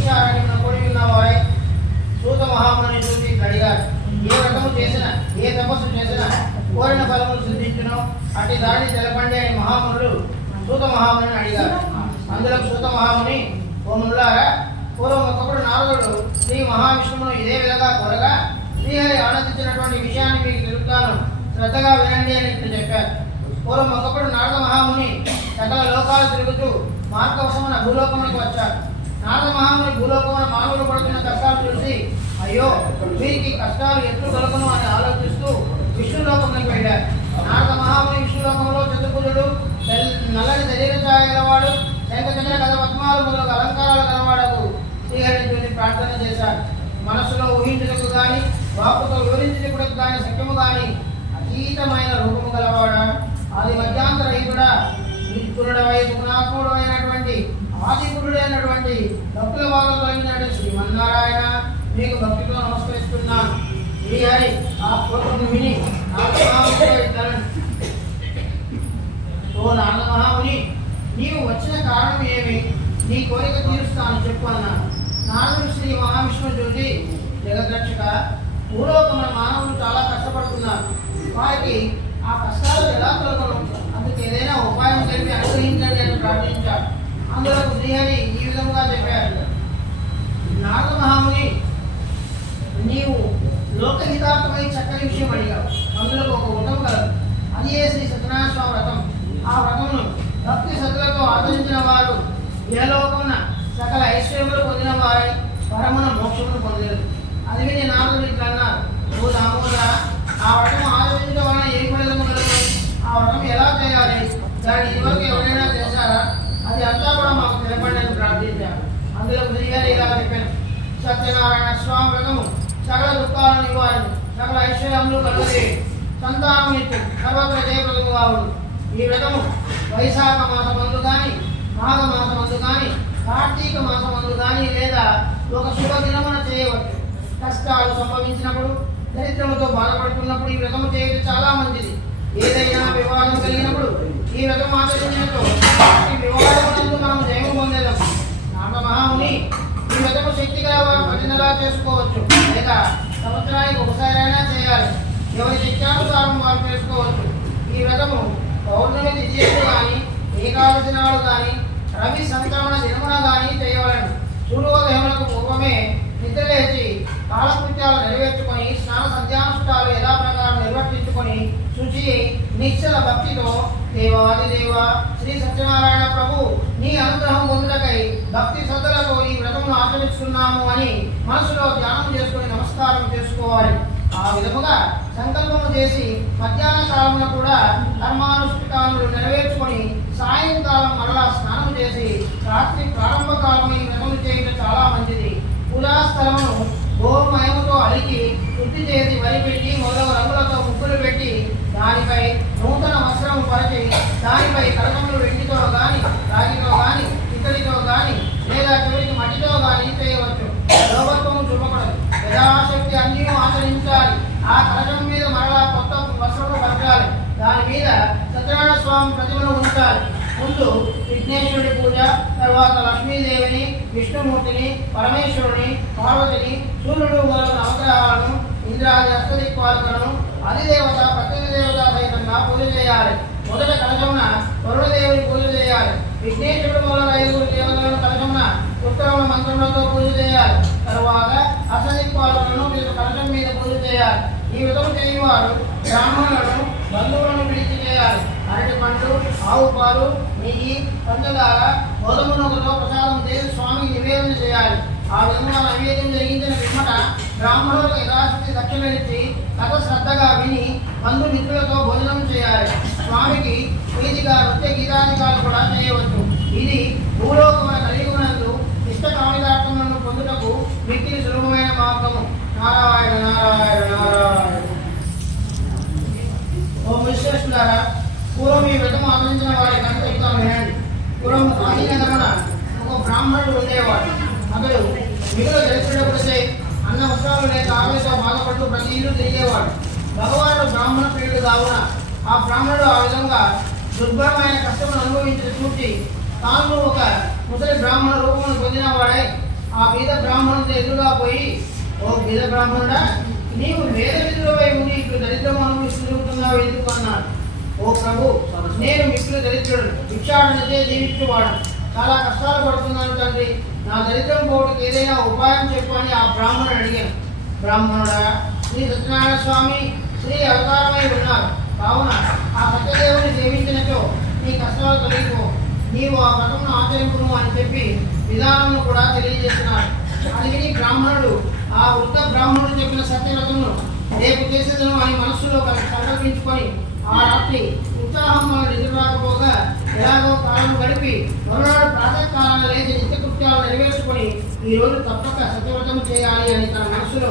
నైమిషారణ్యమున కూడి ఉన్నవారై సూత మహాముని చూసి అడిగారు ఏ వ్రతము చేసిన ఏ తపస్సు చేసిన కోరిన ఫలములు సిద్ధించును. అటు దాడి తెలపండి అని మహామునులు సూత మహాముని అడిగారు. అందులో సూత మహాముని ఓ మునులారా పూర్వం ఒకప్పుడు నారదుడు శ్రీ మహావిష్ణువును ఇదే విధంగా కొరగా శ్రీహరి ఆనందించినటువంటి విషయాన్ని మీకు తెలుపుతాను. శ్రద్ధగా వినండి అని ఇప్పుడు చెప్పారు. పూర్వం ఒకప్పుడు నారద మహాముని సకల లోకాలు తిరుగుతూ మార్గవశమున భూలోకమునికి వచ్చారు. నారద మహాములు భూలోకమున మానవులు పడుతున్న కష్టాలు చూసి అయ్యో వీరికి కష్టాలు ఎట్లు కలుగును అని ఆలోచిస్తూ విష్ణులోకంలోకి వెళ్ళారు. నారద మహాముని విష్ణులోకంలో చతుర్భుజుడు నల్లని శరీర ఛాయ గలవాడు శంఖచంద్ర కథ పద్మాలు మొదలగు అలంకారాలు గలవాడకు శ్రీహరిని చూసి ప్రార్థన చేశారు. మనసులో ఊహించుటకు కానీ వాపుతో వివరించుటకు కానీ సత్యము కానీ అతీతమైన రూపము గలవాడా? ఆది మధ్యాంతరహితుడా? నిత్యుడవై గుణాత్ముడు అయినటువంటి ఆది గురుడైనటువంటి భక్తుల బాగా కలిగినటువంటి శ్రీమన్నారాయణ మీకు భక్తితో నమస్కరిస్తున్నాను. శ్రీహరి ఆ శ్లోకము విని ఓ నాన్న మహాముని నీవు వచ్చిన కారణం ఏమి? నీ కోరిక తీరుస్తాను చెప్పు అన్నాను నాన్న శ్రీ మహావిష్ణు జ్యోతి జగద్రక్షక భూలోకమున మానవులు చాలా కష్టపడుతున్నారు వారికి ఆ కష్టాలు ఎలా తొలగడం? అందుకు ఏదైనా ఉపాయం తెలిపి అనుగ్రహించండి అని ప్రార్థించాడు. అందులో శ్రీహరి ఈ విధంగా చెప్పారు నాగమహాముని నీవు లోకహితార్థమై చక్కని విషయం అడిగావు. అందులో ఒక వ్రతం కలదు. అది ఏ శ్రీ సత్యనారాయణ స్వామి వ్రతం. ఆ వ్రతమును భక్తి శ్రద్ధలతో ఆచరించిన వారు ఇహలోకమున సకల ఐశ్వర్యములు పొందిన వారై పరమున మోక్షమును పొందలేదు అది విని నారదుడు ఇట్లా అన్నారు ఓ ఆ వ్రతం ఆచరించిన వలన ఏ ఫలితము కలదు ఆ వ్రతం ఎలా చేయాలి దాని ఇదివరకు ఎవరైనా చేశారా అది అంతా కూడా మాకు తెలపండి అని ప్రార్థించారు అందులో శ్రీహరి ఇలా చెప్పాను సత్యనారాయణ స్వామి సకల దుఃఖాలను నివారణ సకల ఐశ్వర్యములు కలుగుతాయి సంతానం ఇచ్చు సర్వత్ర జయప్రదము కావుడు ఈ వ్రతము వైశాఖ మాసమందు కానీ మాఘ మాసమందు కానీ కార్తీక మాసమందు కానీ లేదా ఒక శుభ దినమున చేయవచ్చు. కష్టాలు సంభవించినప్పుడు దరిద్రముతో బాధపడుతున్నప్పుడు ఈ వ్రతము చేయడం చాలా మంచిది. ఏదైనా వివాదం కలిగినప్పుడు ఈ వ్రతం ఆచరించినతో ఈ వివాదమునందు మనం జయము పొందేదాం నామ మహాముని ఈ వ్రతము శక్తి గల వారు ప్రతి నెలా చేసుకోవచ్చు. లేక సంవత్సరానికి ఒకసారైనా చేయాలి. ఎవరి శక్త్యానుసారం వారు చేసుకోవచ్చు. ఈ వ్రతము పౌర్ణమి తిథియలు కానీ ఏకాదశి నాడు కానీ రవి సంక్రమణ దినమున కానీ చేయవలను. సూర్యోదయములకు పూర్వమే నిద్రలేచి కాలకృత్యాలు నెరవేర్చుకొని స్నాన సంధ్యానుష్ఠాలు యథాప్రకారం నిర్వర్తించుకొని శుచి నిశ్చల భక్తితో దేవాది దేవ శ్రీ సత్యనారాయణ ప్రభు నీ అనుగ్రహం పొందుటకై భక్తి శ్రద్ధలతో ఈ వ్రతమును ఆచరిస్తున్నాము అని మనసులో ధ్యానం చేసుకొని నమస్కారం చేసుకోవాలి. ఆ విధముగా సంకల్పము చేసి మధ్యాహ్న కాలమున కూడా కర్మానుష్ఠికాలను నెరవేర్చుకొని సాయంకాలం మరలా స్నానం చేసి రాత్రి ప్రారంభ కాలం ఈ వ్రతము చేయడం చాలా మంచిది. పూజా స్థలమును గోమయముతో అలికి శుద్ధి చేసి వరి పెట్టి మొదలగు రంగులతో ముగ్గులు పెట్టి దానిపై నూతన వస్త్రము పరిచి దానిపై కడకములు వెండితో గాని రాగితో గాని ఇతడితో గాని లేదా చివరికి మట్టితో గాని చేయవచ్చు. లోభత్వము చూపకూడదు. యథాశక్తి అన్నీ ఆచరించాలి. ఆ కలశం మీద మరలా కొత్త వస్త్రము పరచాలి దాని మీద సత్యనారాయణ స్వామి ప్రతిమను ఉంచాలి. ముందు విఘ్నేశ్వరుడి పూజ తర్వాత లక్ష్మీదేవిని విష్ణుమూర్తిని పరమేశ్వరుని పార్వతిని సూర్యుడు మొదలైన అవగ్రహాలను ఇంద్రాది అష్టదిక్పాలకులను అధిదేవత ప్రత్యేక దేవత సహితంగా పూజ చేయాలి. మొదట కలశమున వరుణదేవుని పూజ చేయాలి. విఘ్నేశ్వరుడు మొదల ఐదుగురు దేవతలను కలశమున ఉత్తరమున మంత్రములతో పూజ చేయాలి. తరువాత అష్టదిక్పాలకులను మీరు కలశం మీద పూజ చేయాలి. ఈ విధము చేయవారు బ్రాహ్మణులను బంధువులను పిలిచి చేయాలి. అరటి పండు ఆవు పాలు నెయ్యి పంచదార గోధుమ నూకతో ప్రసాదం చేసి స్వామికి నివేదన చేయాలి. ఆ విధంగా నైవేద్యం జరిగించిన పిమ్మట బ్రాహ్మణులకు యథాస్థితి దక్షిణించి కథ శ్రద్ధగా విని బంధుమిత్రులతో భోజనం చేయాలి. స్వామికి వీధిగా నృత్య గీతాధికారులు కూడా చేయవచ్చు. ఇది భూలోకమున కలిగినందు ఇష్ట కామిదార్థములను పొందుటకు మిక్కిలి సులభమైన మార్గము. నారాయణ నారాయణ నారాయణ. ఓ విశ్వేశ్వరారా పూర్వం ఈ వ్రతం ఆచరించిన వారి కథ చెప్తాను వినండి పూర్వం కాశీనగరమున ఒక బ్రాహ్మణుడు ఉండేవాడు. అతడు మిగులు దరిద్రుడప్పుడే అన్న వస్త్రాలు లేక ఆమెతో బాధపడుతూ ప్రతి ఇల్లు తిరిగేవాడు. భగవాను బ్రాహ్మణ ప్రియుడు కావున ఆ బ్రాహ్మణుడు ఆ విధంగా దుర్భరమైన కష్టమును అనుభవించి చూచి తాను ఒక ముసలి బ్రాహ్మణ రూపమును పొందినవాడై ఆ బీద బ్రాహ్మణుడు ఎదురుగా పోయి ఓ బీద బ్రాహ్మణుడా నీవు వేద విధులపై ఉండి ఇప్పుడు దరిద్రము అనుభవిస్తున్నావు ఎందుకు? అన్నాడు. ఓ ప్రభు నేను మిత్రుడు దరిద్రుడు భిక్షాటనతే జీవించేవాడు. చాలా కష్టాలు పడుతున్నాను తండ్రి. నా దరిద్రం పోటీకి ఏదైనా ఉపాయం చెప్పని ఆ బ్రాహ్మణుడు అడిగాను బ్రాహ్మణుడా శ్రీ సత్యనారాయణ స్వామి శ్రీ అవతారమై ఉన్నారు. కావున ఆ సత్యదేవుని సేవించినచో నీ కష్టాలు తొలగిపో. నీవు ఆ వ్రతమును ఆచరింపును అని చెప్పి విధానమును కూడా తెలియజేస్తున్నారు అది విని బ్రాహ్మణుడు ఆ వృద్ధ బ్రాహ్మణుడు చెప్పిన సత్యవ్రతమును రేపు చేసేదను అని మనస్సులో సంకల్పించుకొని ఆ రాత్రి ఉత్సాహం వల్ల నిద్ర రాకపోగా ఎలాగో కాలం గడిపి మరునాడు ప్రాతకాలంలో లేచి సంకల్పాలు నెరవేర్చుకొని ఈ రోజు తప్పక సత్యవ్రతం చేయాలి అని తన మనసులో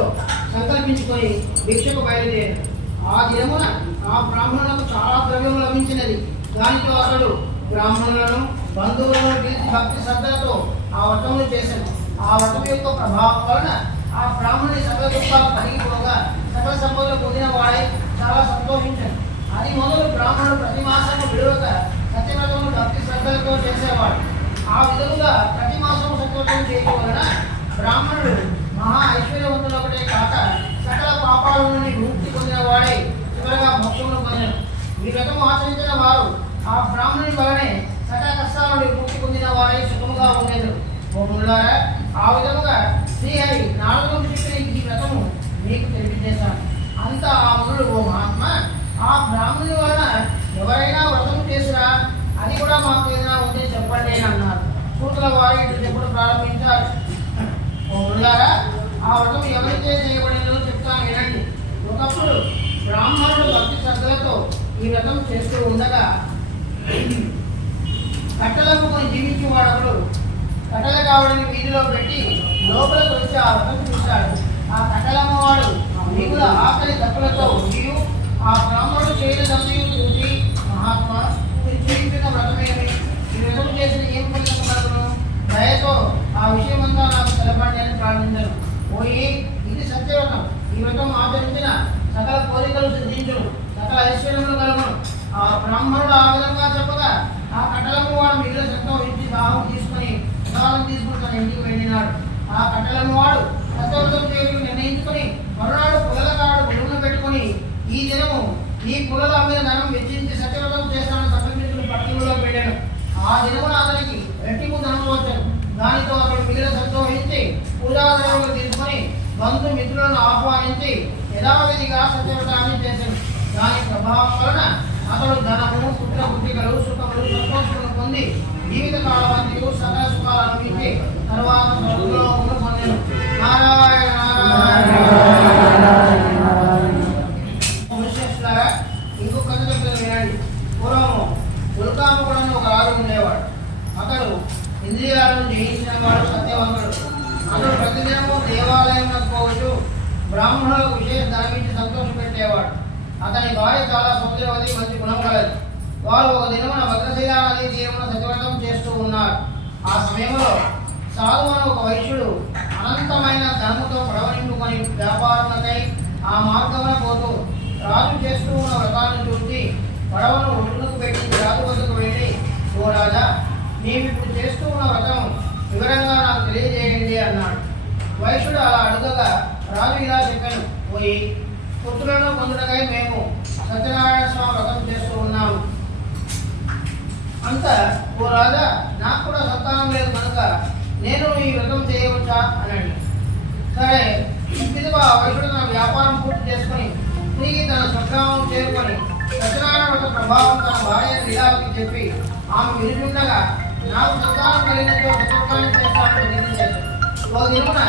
సంకల్పించుకొని భిక్షకు బయలుదేరాడు. ఆ దినమున ఆ బ్రాహ్మణులకు చాలా ద్రవ్యం లభించినది. దానితో అతడు బ్రాహ్మణులను బంధువులను పిలిచి భక్తి శ్రద్ధలతో ఆ వ్రతములు చేశాడు. ఆ వ్రతం యొక్క ప్రభావం వలన ఆ బ్రాహ్మణుని సకల దుఃఖాలు కలిగిపోగా సకల సంపదలు పొందిన వాడే చాలా సంతోషించాడు. అది మొదలు బ్రాహ్మణుడు ప్రతి మాసము విడవక సత్యవ్రతము భక్తి శ్రద్ధలతో చేసేవాడు. ఆ విధముగా ప్రతి చేయడం వలన బ్రాహ్మణుడు మహా ఐశ్వర్యవంతుడు ఒకటే కాక సకల పాపాల నుండి ముక్తి పొందిన వాడే చివరగా మోక్షమును పొందాను ఈ వ్రతము ఆచరించిన వారు ఆ బ్రాహ్మణుని వలనే సకల కష్టాల నుండి ముక్తి పొందిన వాడే సుఖముగా ఉండేది ఓ ఆ విధముగా శ్రీహరి నాలుగు చెప్పిన ఈ వ్రతము మీకు తెలియజేశాను. అంత ఆ మునుడు ఓ మహాత్మ ఆ బ్రాహ్మణుని వలన ఎవరైనా వ్రతం చేసినా అది కూడా మాకు ఏదైనా ఉంటే చెప్పండి అన్నారు సూతుల వాయుడు ఇటు చెప్పడం ప్రారంభించారు. ఓ ఆ వ్రతం ఎవరిచే చేయబడిందో చెప్తాను వినండి. ఒకప్పుడు బ్రాహ్మణుడు భక్తి శ్రద్ధలతో ఈ వ్రతం చేస్తూ ఉండగా కట్టెలకు జీవించి జీవించేవాడప్పుడు కట్టల కావడని వీధిలో పెట్టి లోపలికి వచ్చి ఆ వ్రతం చూశాడు. ఆ కట్టెలమ్మవాడు మిగుల ఆకలి తప్పులతో ఉండి ఆ బ్రాహ్మణుడు చేయలేదంతయు చూసి మహాత్మా మీరు వ్రతమేమి? ఈ వ్రతం చేసిన ఏం ఫలితం దయతో ఆ విషయమంతా నాకు తెలపండి అని ప్రార్థించాను. పోయి ఇది సత్యవ్రతం ఈ వ్రతం ఆచరించిన సకల కోరికలు సిద్ధించును. సకల ఐశ్వర్యములు కలుగును. ఆ బ్రాహ్మణుడు ఆ విధంగా చెప్పగా ఆ కట్టలము వాడు మిగిలిన సంతోషించి దాహం తీసుకుని ప్రసాదం తీసుకుని తన ఇంటికి వెళ్ళినాడు. ఆ కట్టలను వాడు సత్యవ్రతం చేయడానికి నిర్ణయించుకొని మరునాడు పుల్లగాడు గుడును పెట్టుకొని ఈ దినము ఈ కులల మీద ధనం వెచ్చించి సత్యవ్రతం చేస్తానని సంకల్పించుకుని పట్టణంలో వెళ్ళాడు. ఆ దినమున అతనికి రెట్టింపు ధనం వచ్చాను దానితో అతడు మిగిలిన సంతోషించి పూజాద్రవ్యములు తీసుకొని బంధు మిత్రులను ఆహ్వానించి యథావిధిగా సత్యవ్రతాన్ని చేశాడు. దాని ప్రభావం వలన అతడు ధనము పుత్ర పుట్టికలు సుఖములు సంతోషములు పొంది జీవిత కాలమంతియు సకల సుఖాలు అనుభవించి తర్వాత స్వర్గలోకమును పొందెను నారాయణ మనుష్యులారా ఇంకొక కథ చెప్తాను వినండి పూర్వము ఉల్కాముకుడని ఒక రాజు ఉండేవాడు అతడు ఇంద్రియాలను జయించిన వాడు సత్యవంతుడు అతడు ప్రతిదినము దేవాలయంలో పోవచ్చు బ్రాహ్మణులకు విశేష ధనమించి సంతోషపెట్టేవాడు అతని భార్య చాలా సౌందర్యవతి మంచి గుణం కలది వారు ఒక దినమున భద్రశీల నది తీరమున సత్యవ్రతం చేస్తూ ఉన్నారు ఆ సమయంలో సాధు అని ఒక వైశ్యుడు అనంతమైన ధనముతో పడవ నింపుకొని వ్యాపారములకై ఆ మార్గమున పోతూ రాజు చేస్తూ ఉన్న వ్రతాన్ని చూసి పడవను ఒడ్డునకు పెట్టి రాజు వద్దకు వెళ్ళి ఓ రాజా నేను ఇప్పుడు చేస్తూ ఉన్న వ్రతం వివరంగా నాకు తెలియజేయండి అన్నాడు. వైశ్యుడు అలా అడుగగా రాజు ఇలా చెప్పాను. పోయి పుత్రులను పొందుటకై మేము సత్యనారాయణ స్వామి వ్రతం చేస్తూ ఉన్నాము. అంత ఓ రాజా నాకు కూడా సంతానం లేదు కనుక నేను ఈ వ్రతం చేయవచ్చా? అని సరే పిదప వైశ్యుడు తన వ్యాపారం పూర్తి చేసుకొని తిరిగి తన స్వగ్రామం చేరుకొని సత్యనారాయణ వ్రత ప్రభావం తన భార్య లీలావతికి చెప్పి ఆమె వినుచుండగా నాకు సంతానం కలిగినట్టు సత్యవ్రతాన్ని చేస్తానని నిర్ణయించాడు ఓ దినమున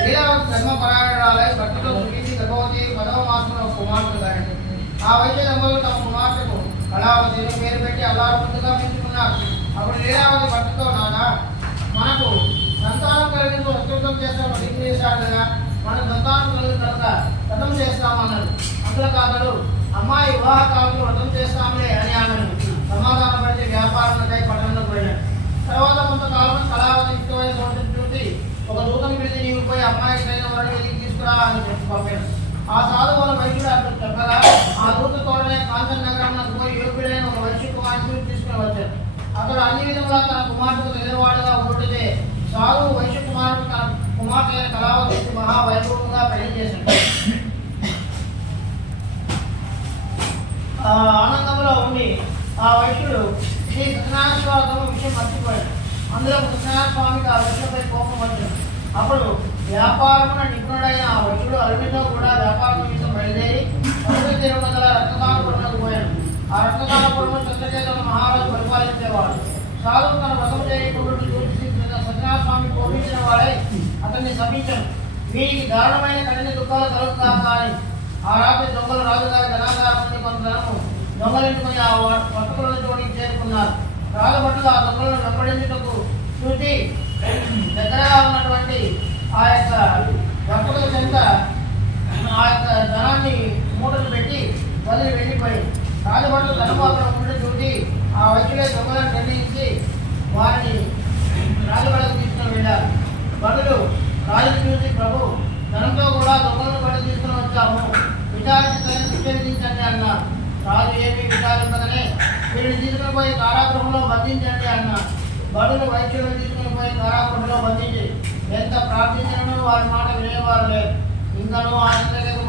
లీలావతి ధర్మపరాయణాలై భక్తితో సుఖించి గర్భవతి పదవ మాసంలో ఒక కుమార్తె గారింది ఆ వైద్య దంపతులు తమ కుమార్తెకు కళావతి పేరు పెట్టి అల్లారు ముందుగా పెంచుకున్నారు అప్పుడు లీలావతి భక్తితో నాగా మనకు సంతానం కలిగించు అత్యుతం చేస్తాం ప్రతిజ్ఞ చేశాడు కదా మన సంతానం కలిగిన కనుక వ్రతం చేస్తామన్నాడు అందులో కాదడు అమ్మాయి వివాహ కాలంలో వ్రతం చేస్తాంలే అని ఆమెను సమాధానం పడితే వ్యాపారంకై పట్టణంలోకి వెళ్ళాడు తర్వాత కొంతకాలం కళావతి యుక్త చూసి ఒక దూతం పిలిచి నీవు పోయి అమ్మాయికి తగిన వరణ వెతికి తీసుకురా అని చెప్పి పంపాడు. ఆ సాధు వాళ్ళ వైద్యుడు అక్కడ చెప్పగా ఆ దూత తోడనే కాంచన్ నగరం పోయి యోగ్యుడైన ఒక వైశ్య కుమార్తెను తీసుకుని వచ్చాడు. అతడు అన్ని విధములా తన కుమార్తెకు తెలియవాడుగా ఉండుటే సాధు వైశ్య కుమారుడు తన కుమార్తె అయిన కళావతి మహావైభవంగా పెళ్ళి చేశాడు. ఆ ఆనందంలో ఉండి ఆ వైశ్యుడు శ్రీ సత్యనారాయణ విషయం మర్చిపోయాడు అందులో సత్యనారాయణ స్వామికి ఆ విషయంపై కోపం వచ్చింది. అప్పుడు వ్యాపారమున నిపుణుడైన ఆ వృక్షుడు అరవిందో కూడా వ్యాపార నిమిత్తం బయలుదేరి పదవి ఇరవై వందల రక్తదానపురంలోకి పోయాడు. ఆ రక్తదానపురంలో చంద్రకేతుల మహారాజు పరిపాలించేవాడు. సాధువు తన వ్రతం చేయకుండా చూసి సత్యనారాయణ స్వామి కోపించిన వాడై అతన్ని శపించాను వీరికి దారుణమైన కఠిన దుఃఖాలు కలుగుతా కానీ? ఆ రాత్రి దొంగలు రాజుగారి ధనాగారం నుండి కొంత ధనము దొంగలించుకుని ఆ వర్తకుల జోడికి చేరుకున్నారు రాజభటులు ఆ దొంగలను వెంబడించుటకు చూసి దగ్గరగా ఉన్నటువంటి ఆ యొక్క వర్తకుల చెంత ఆ యొక్క ధనాన్ని మూటలు పెట్టి వదిలి వెళ్ళిపోయి రాజభటులు ధనపాత్ర అక్కడ చూసి ఆ వైద్యులే దొంగలను నిర్ణయించి వారిని రాజభటులకు తీసుకుని వెళ్ళారు. భటులు రాజు చూసి ప్రభు ధనంతో కూడా దొంగలను బట్టి తీసుకుని వచ్చాము. విచారించని విచారించండి అన్నారు. రాజు ఏమి విచారించగానే వీరిని తీసుకుని పోయి కారాగృహంలో బంధించండి అన్న. బడులు వైద్యులను తీసుకుని పోయి కారాగృహంలో బంధించి. ఎంత ప్రార్థించినను వారి మాట వినేవారు లేదు ఇంకను ఆ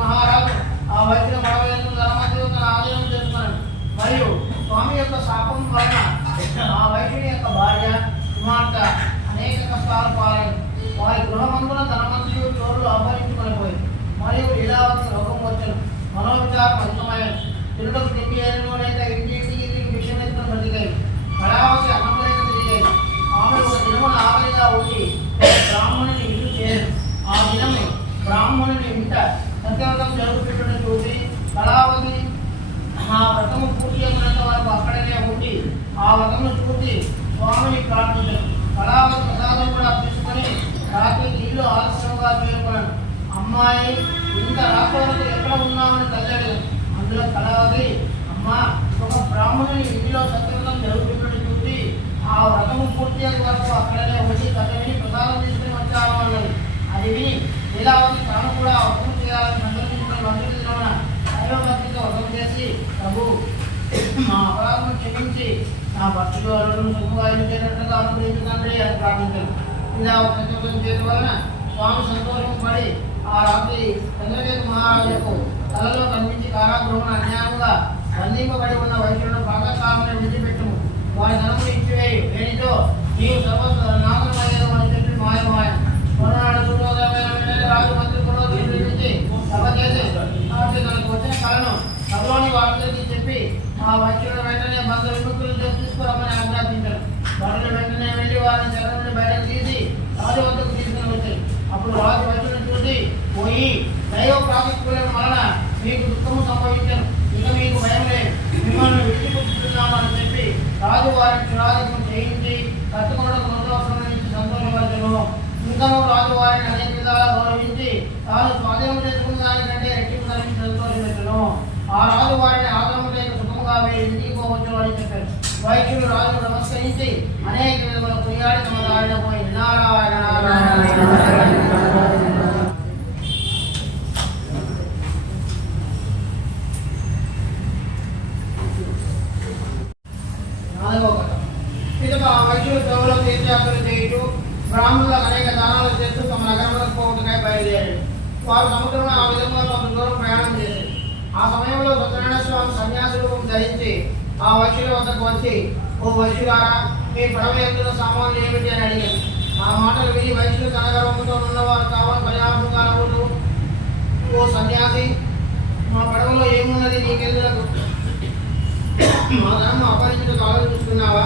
మహారాజు ఆ వైద్యుల పడవలను ధనమంత్రి తన ఆలయం చేసుకున్నాడు. మరియు స్వామి యొక్క శాపం వలన ఆ వైద్యుని యొక్క భార్య కుమార్తె అనేక కష్టాలు పాలైంది. వారి గృహమందున ధనమంత్రి చోరులు అపహరించుకొని పోయి మరియు లీలావతి రోగం వచ్చను మనోవిచారం అధికమైన పిల్లలకు తిండి అయినను లేక ఇంటి ఇంటికి తిరిగి విషయం ఎత్తున బ్రతికాయి కళావతి అన్నం లేక తిరిగాయి. ఆమె ఒక దినమున ఆకలిగా ఉండి బ్రాహ్మణుని ఇల్లు చేరు. ఆ దినమే బ్రాహ్మణుని ఇంట సత్యవ్రతం జరుగుతున్న చూసి కళావతి ఆ వ్రతము పూర్తి అయినంత వరకు అక్కడనే ఉండి ఆ వ్రతము చూసి స్వామిని ప్రార్థించను కళావతి ప్రసాదం కూడా తీసుకొని రాత్రికి ఇల్లు ఆలస్యంగా చేరుకున్నాను అమ్మాయి ఇంత రాత్రి ఎక్కడ ఉన్నామని తల్లి ఇందులో కళావతి అమ్మ ఒక బ్రాహ్మణుని ఇంటిలో సత్యవ్రతం జరుగుతున్నట్టు చూసి ఆ వ్రతము పూర్తి అయ్యే వరకు అక్కడనే వచ్చి తనని ప్రసాదం తీసుకుని వచ్చాను అన్నది అది విని లీలావతి తాను కూడా వ్రతం చేయాలని సందర్శించిన వంశించిన దైవభక్తితో వ్రతం చేసి ప్రభు మా అపరాధం క్షమించి నా భక్తులు అరుణులు సుఖంగా ఇచ్చేటట్టుగా అనుగ్రహించకండి అని ప్రార్థించాను ఇలా ప్రతిపదం చేయడం వలన స్వామి సంతోషం పడి ఆ రాత్రి చంద్రకేతు మహారాజుకు కలలో కనిపించి కారాగృహం అన్యాయంగా బంధింపబడి ఉన్న వైద్యులను పాకకాలను విడిచిపెట్టుము. వారి ధనములు ఇచ్చివేయు. దేనితో నీవు సర్వ నాగరమయ్యేది అని చెప్పి మాయమాయ కొన్నాడు సూర్యోదయమైన వెంటనే రాజు మంత్రి పురోహితులు సభ చేసి తనకు వచ్చిన కళను సభలోని వారందరికీ చెప్పి ఆ వైద్యుడు వెంటనే బంధ విముక్తులు తీసుకురమ్మని ఆజ్ఞాపించారు వెంటనే వెళ్ళి వారిని చెర నుండి బయటకు తీసి రాజు వద్దకు తీసుకుని వచ్చారు అప్పుడు రాజు వైద్యుడిని చూసి పోయి దైవ ప్రాతికూలం వలన మీకు దుఃఖము సంభవించను. ఇక మీకు భయం లేదు. మిమ్మల్ని విడిచిపుచ్చుతున్నామని చెప్పి రాజు వారిని క్షురాధికం చేయించి కట్టుకున్నకు మందవసరం నుంచి సంతోషపరచను ఇంకను రాజు వారిని అనేక విధాలా గౌరవించి తాను స్వాధీనం చేసుకున్న దానికంటే రెట్టింపు కలిగి ఆ రాజు వారిని ఆదరణ లేక సుఖముగా వీరి ఇంటికి పోవచ్చు అని చెప్పారు వైద్యులు రాజు నమస్కరించి అనేక విధముల కొనియాడి తమ దారిన పోయి నారాయణ నారాయణ నాలుగవ కథ పిదప ఆ వైద్యులు సేవలో తీర్థయాత్రలు చేయుచు బ్రాహ్మణులకు అనేక దానాలు చేస్తూ తమ నగరంలో పోవటకై బయలుదేరాడు వారు సముద్రంలో ఆ విధంగా కొంత దూరం ప్రయాణం చేశారు ఆ సమయంలో సత్యనారాయణ స్వామి సన్యాసి రూపం ధరించి ఆ వైశ్యుల వద్దకు వచ్చి ఓ వైశ్యులారా మీ పడవ ఎందులో సామాన్లు ఏమిటి? అని అడిగారు. ఆ మాటలు విని వైశ్యులు కనగర్వంతో ఉన్నవారు కావాలి భయాభంగా నవ్వుతూ ఓ సన్యాసి మా పడవలో ఏమున్నది నీకెందుకు? మా ధర్మం అపరిచితకు ఆలోచిస్తున్నావా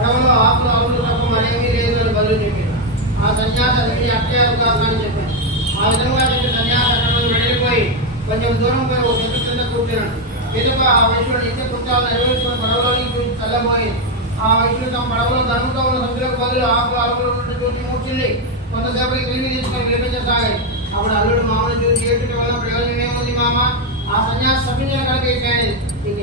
పడవలో ఆకులు ఆకులు తప్ప మరేమీ లేదు అని బదులు చెప్పాడు ఆ సన్యాసి అది అట్టే అవకాశం అని చెప్పాడు ఆ విధంగా చెప్పి సన్యాసి అక్కడ వెళ్ళిపోయి కొంచెం దూరం పోయి ఒక చెట్టు కింద కూర్చున్నాడు ఎదుక ఆ వయసులో నిత్య కృత్యాలు నెరవేర్చుకుని పడవలోకి చూసి ఆ వయసులో తమ పడవలో ధనుతో ఉన్న సభ్యులకు బదులు ఆకులు ఆకులు నుండి చూసి మూర్చిల్లి కొంతసేపటికి వెళ్ళి తీసుకొని వినిపించసాగాయి అప్పుడు అల్లుడు మామూలు చూసి ఏటుకి వల్ల ప్రయోజనం ఏముంది మామ? ఆ సన్యాసి సభ్యులు కనుక ఇక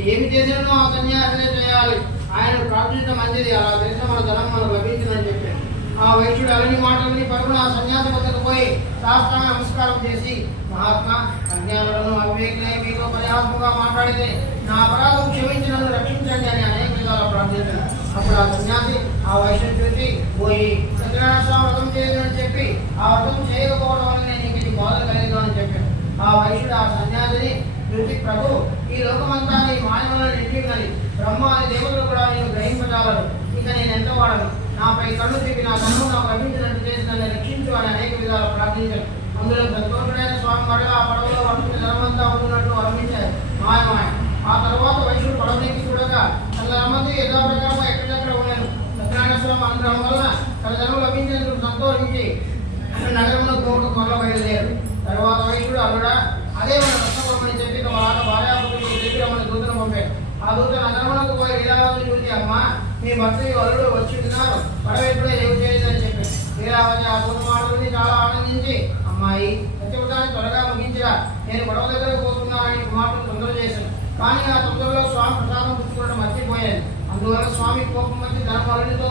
ఏమి చేసినో ఆ సన్యాసనే చేయాలి? ఆయన ప్రార్థించిన మంచిది అలా తెలిసిన మన ధనం మనకు లభించిందని చెప్పాడు. ఆ వైద్యుడు అవన్నీ మాటలని విని పరుగున ఆ సన్యాస వద్దకు పోయి శాస్త్రాంగ నమస్కారం చేసి మహాత్మా అజ్ఞానులను అవివేకులే మీతో పరిహాసముగా మాట్లాడితే నా అపరాధం క్షమించి రక్షించండి అని అనేక విధాలు ప్రార్థించాడు. అప్పుడు ఆ సన్యాసి ఆ వైశ్యం చూసి పోయి సత్యనారాయణ స్వామి వ్రతం చేయదని చెప్పి ఆ వ్రతం చేయ ఆ వైశ్యుడు ఆ సన్యాసిని చూసి ప్రభు ఈ లోకమంతా ఈ మాయములను నిండి ఉన్నది. బ్రహ్మాది దేవతలు కూడా నేను గ్రహింపజాలరు. ఇక నేను ఎంత వాడను. నాపై కళ్ళు చూపి నా కన్ను నాకు లభించినట్టు చేసి నన్ను రక్షించు అని అనేక విధాలు ప్రార్థించాను. అందులో సంతోషుడైన స్వామి మరలా ఆ పడవలో వర్షం జలమంతా ఉన్నట్టు అర్పించారు మాయమాయ ఆ తర్వాత వైశ్యుడు పడవనెక్కి చూడగా తన మంది యథాప్రకారం ఎక్కడెక్కడ ఉన్నాను సత్యనారాయణ స్వామి అనుగ్రహం వల్ల తన జనం లభించేందుకు సంతోషించి నగరంలో కోట కొరల బయలుదేరారు. తర్వాత వైశ్యుడు అల్లుడా అదే మన రత్నపురమని చెప్పి తమ ఆట భార్యాపుత్రులు చెప్పి రమ్మని దూతను పంపాడు ఆ దూత నగరములకు పోయి లీలావతి చూసి అమ్మ మీ భర్త వరుడు అల్లుడు వచ్చి ఉన్నారు? పడవెప్పుడే లేవు చేయలేదని చెప్పాడు. లీలావతి ఆ దూత మాటలని చాలా ఆనందించి అమ్మాయి సత్యవతాన్ని త్వరగా ముగించరా. నేను గొడవ దగ్గర పోతున్నానని కుమార్తెను తొందర చేశాను. కానీ ఆ తొందరలో స్వామి ప్రసాదం పుచ్చుకోవడం మర్చిపోయాను. అందువల్ల స్వామి కోపం వచ్చి తన వరుడితో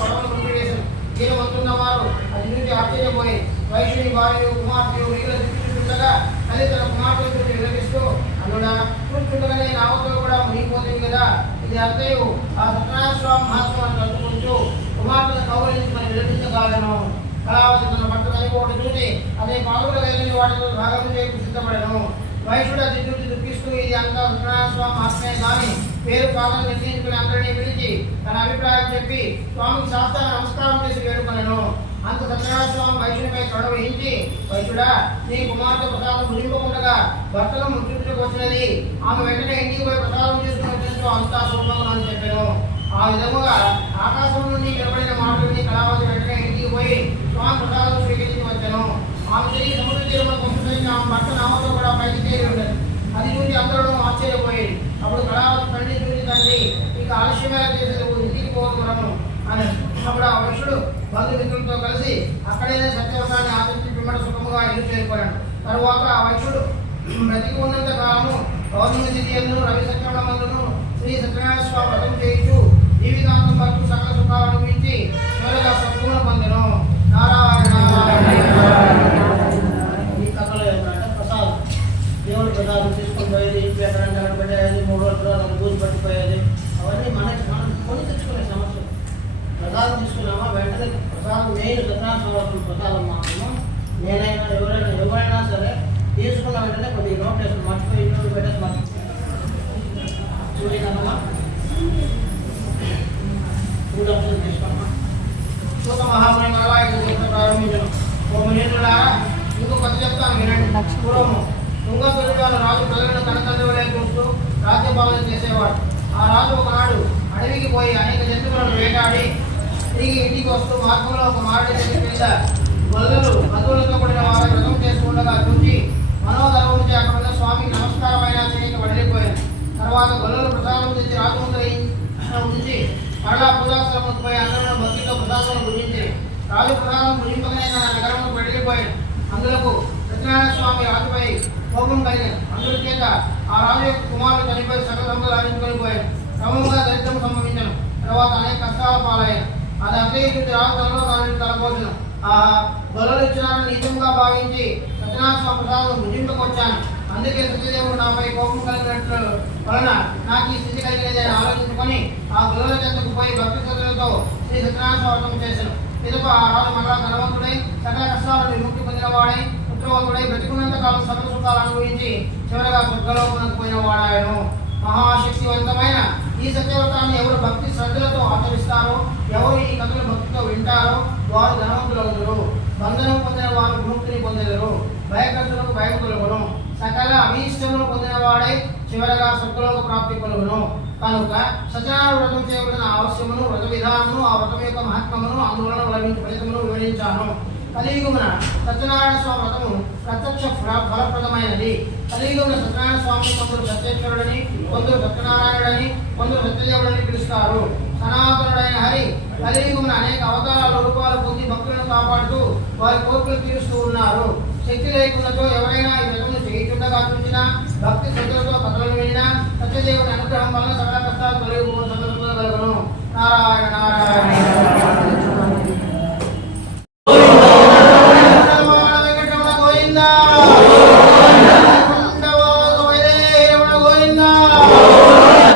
గొడవలు మునిపేశాను నేను వస్తున్న వారు అది నుంచి ఆశ్చర్యపోయి వైష్ణవి భార్య కుమార్తె వీళ్ళ చూస్తుండగా తల్లి తన కుమార్తె చూసి విలపిస్తూ అల్లుడా చూస్తుండగానే నావతో కూడా మునిగిపోతుంది కదా. ఇది అంతయు ఆ సత్యనారాయణ స్వామి మహాత్మాన్ని కలుపుకుంటూ కుమార్తెను కౌగలించి మనం విలపించగలను కళావతి తన భర్త చనిపోవడం చూసి అదే పాదులు వెళ్ళిన వాటితో భాగం చేయకు సిద్ధపడను. వైశ్యుడు అది చూసి దుఃఖిస్తూ ఇది అంతా సత్యనారాయణ స్వామి మహాత్మే కానీ పేరు పాదం నిర్ణయించుకుని అందరినీ పిలిచి తన అభిప్రాయం చెప్పి స్వామికి శాస్త్ర నమస్కారం చేసి వేడుకొనను. అంత సత్యనారాయణ స్వామి వైశ్యునిపై కడ వహించి వైశ్యుడా నీ కుమార్తె ప్రసాదం ముగింపకుండగా భర్తను ముగించుకొచ్చినది వచ్చినది. ఆమె వెంటనే ఇంటికి పోయి ప్రసాదం చేసుకుని వచ్చినట్టు అంతా శుభంగా అని చెప్పాను. ఆ విధముగా ఆకాశం నుండి నిలబడిన మాటలని కళావతి వెంటనే ఇంటికి పోయి స్వామి ప్రసాదం స్వీకరించి వచ్చాను. ఆమె తిరిగి సముద్ర తీరంలో పంపుతుంది ఆమె భర్త నామతో కూడా పైకి చేరి ఉండదు. అది చూసి అందరూ ఆశ్చర్యపోయేది అప్పుడు కళావతి తండ్రి చూసి తండ్రి ఇక ఆలస్యమే చేసేది ఇంటికి పోతున్నాము అని అప్పుడు ఆ వృషుడు బంధుమిత్రులతో కలిసి అక్కడే సత్యవసాన్ని ఆచరించి పిమ్మట సుఖముగా ఇల్లు చేరుకోయాడు తరువాత ఆ వైశ్యుడు బ్రతికి ఉన్నంత కాలము పౌర్ణమి తిథియందు రవి సత్యవడమందును శ్రీ సత్యనారాయణ స్వామి వ్రతం చేయించు జీవితాంతం వరకు సకల సుఖాలు అనుభవించి చివరిగా సంపూర్ణ పొందెను. నారాయణ. ఈ కథలో ఏంటంటే ప్రసాదం. దేవుడి ప్రసాదం తీసుకొని పోయేది ఇంట్లో ఎక్కడంటే అక్కడ పెట్టేది. మూడు రోజులు తర్వాత పట్టిపోయేది అవన్నీ మనకి మనం కొని తెచ్చుకునే సమస్య ప్రసాదం తీసుకున్నామా వెంటనే నేను మెయిన్ సత్యనారాయణ ప్రసాదం మాత్రము. నేనైనా ఎవరైనా ఎవరైనా సరే తీసుకున్న వెంటనే కొద్ది నోట్ వేసుకుని మర్చిపోయి ఇంట్లో పెట్టేసి మర్చిపోయి చూడి కదమ్మా చూడప్పుడు సూత మహాముని మలవాయి ఓ మునీంద్రులారా ఇంకో కథ చెప్తాను వినండి. పూర్వము తుంగతుడు రాజు ప్రజలను కనతండ్రి వలె చూస్తూ రాజ్యపాలన చేసేవాడు. ఆ రాజు ఒకనాడు అడవికి పోయి అనేక జంతువులను వేటాడి తిరిగి ఇంటికి వస్తూ మార్గంలో ఒక మారడి చెట్టు వదులు గొల్లలు బంధువులతో కూడిన వారి వ్రతం చేస్తుండగా చూసి మనోధర్మంచి అక్కడ ఉన్న స్వామికి నమస్కారమైన చేయక వడిలిపోయాను తర్వాత గొల్లలు ప్రసాదం తెచ్చి రాజు ముందర ఉంచి మరలా పూజాశ్రమంకు పోయి అందరూ భక్తితో ప్రసాదం భుజించి రాజు ప్రసాదం భుజింపగానే తన నగరంలో వెళ్ళిపోయాడు అందులకు సత్యనారాయణ స్వామి రాజుపై కోపం కలిగారు అందుల చేత ఆ రాజు యొక్క కుమారుడు చనిపోయి సకల సంపద ఆడించుకొని పోయాడు క్రమంగా దరిద్రం సంభవించను తర్వాత అనేక కష్టాల పాలయ్యారు అది అర్థయించి రాజు తనలో తాను తలపోతును ఆ గొల్లలు ఇచ్చినారని నిజంగా భావించి సత్యనారాయణ స్వామి ప్రసాదం భుజింపకొచ్చాను అందుకే సత్యదేవుడు నాపై కోపం కలిగినట్లు వలన నాకు ఈ స్థితి కలిగినదని ఆలోచించుకొని ఆ గురువుల చెంతకు పోయి భక్తి శ్రద్ధలతో శ్రీ సత్యనారాయణ చేశాను ఇదిగో ఆ రాజు మరలా ధనవంతుడై సకల కష్టాలను విముక్తి పొందినవాడై పుత్రవంతుడై బ్రతికున్నంత కాలం సకల సుఖాలు అనుభవించి చివరగా స్వర్గలోకమునకు పోయిన వాడాయను మహాశక్తివంతమైన ఈ సత్యవ్రతాన్ని ఎవరు భక్తి శ్రద్ధలతో ఆచరిస్తారో ఎవరు ఈ కథలు భక్తితో వింటారో వారు ధనవంతులవుతారు బంధనం పొందిన వారు విముక్తిని పొందెదరు భయకర్తలకు భయములను సకల అభీష్టములు పొందిన వాడే చివరగా స్వర్గలోక ప్రాప్తి కలుగును కనుక సత్యనారాయణ వ్రతం చేయవలసిన ఆవశ్యమును వ్రత విధానము ఆ వ్రతం యొక్క మహత్వమును అందువలన లభించే ఫలితమును వివరించాను. కలియుగున సత్యనారాయణ స్వామి వ్రతము ప్రత్యక్ష ఫలప్రదమైనది. కలియుగమున సత్యనారాయణ స్వామి కొందరు సత్యేశ్వరుడని కొందరు సత్యనారాయణుడని కొందరు సత్యదేవుడని పిలుస్తారు. సనాతనుడైన హరి కలియుగమున అనేక అవతారాల రూపాలు పొంది భక్తులను కాపాడుతూ వారి కోరికలు తీరుస్తూ ఉన్నారు. శక్తి లేకున్నచో ఎవరైనా ఈ వ్రతము చేయించుండగా చూసినా భక్తి శ్రద్ధలతో కథలను సత్యదేవుని అనుగ్రహం వల్ల సకల కష్టాలు తొలగిపోవడం సందర్భంలో కలుగును. నారాయణ నారాయణ.